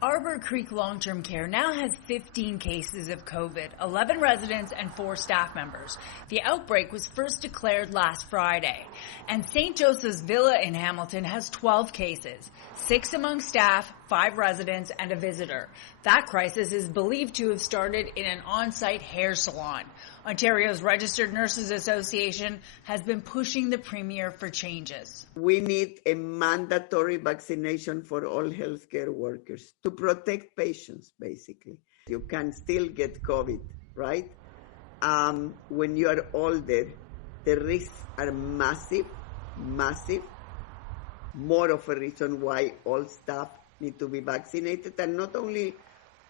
Arbor Creek Long-Term Care now has 15 cases of COVID, 11 residents and 4 staff members. The outbreak was first declared last Friday. And St. Joseph's Villa in Hamilton has 12 cases, 6 among staff, 5 residents, and a visitor. That crisis is believed to have started in an on-site hair salon. Ontario's Registered Nurses Association has been pushing the Premier for changes. We need a mandatory vaccination for all healthcare workers to protect patients, basically. You can still get COVID, right? When you are older, the risks are massive. More of a reason why all staff need to be vaccinated, and not only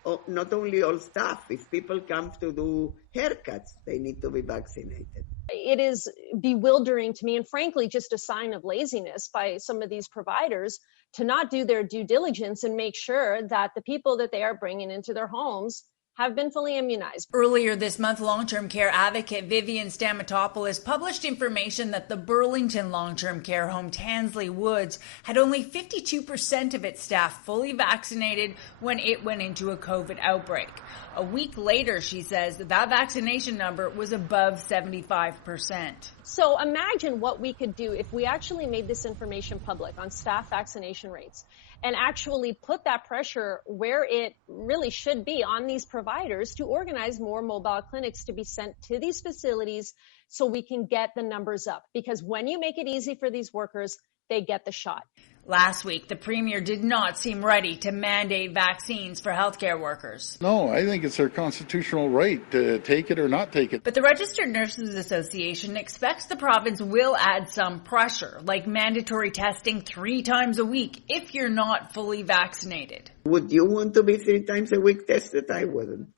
all staff. If people come to do haircuts, they need to be vaccinated. It is bewildering to me, and frankly, just a sign of laziness by some of these providers to not do their due diligence and make sure that the people that they are bringing into their homes have been fully immunized. Earlier this month, long-term care advocate Vivian Stamatopoulos published information that the Burlington long-term care home Tansley Woods had only 52% of its staff fully vaccinated when it went into a COVID outbreak. A week later, she says that vaccination number was above 75%. So imagine what we could do if we actually made this information public on staff vaccination rates and actually put that pressure where it really should be on these providers to organize more mobile clinics to be sent to these facilities so we can get the numbers up. Because when you make it easy for these workers, they get the shot. Last week, the Premier did not seem ready to mandate vaccines for healthcare workers. No, I think it's their constitutional right to take it or not take it. But the Registered Nurses Association expects the province will add some pressure, like mandatory testing 3 times a week if you're not fully vaccinated. Would you want to be 3 times a week tested? I wouldn't.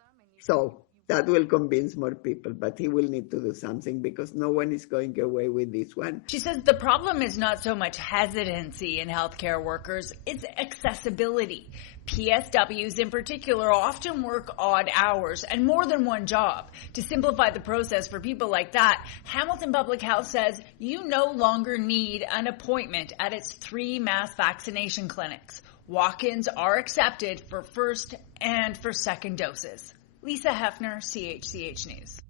So that will convince more people, but he will need to do something because no one is going away with this one. She says the problem is not so much hesitancy in healthcare workers, it's accessibility. PSWs in particular often work odd hours and more than one job. To simplify the process for people like that, Hamilton Public Health says you no longer need an appointment at its 3 mass vaccination clinics. Walk-ins are accepted for first and for second doses. Lisa Hepfner, CHCH News.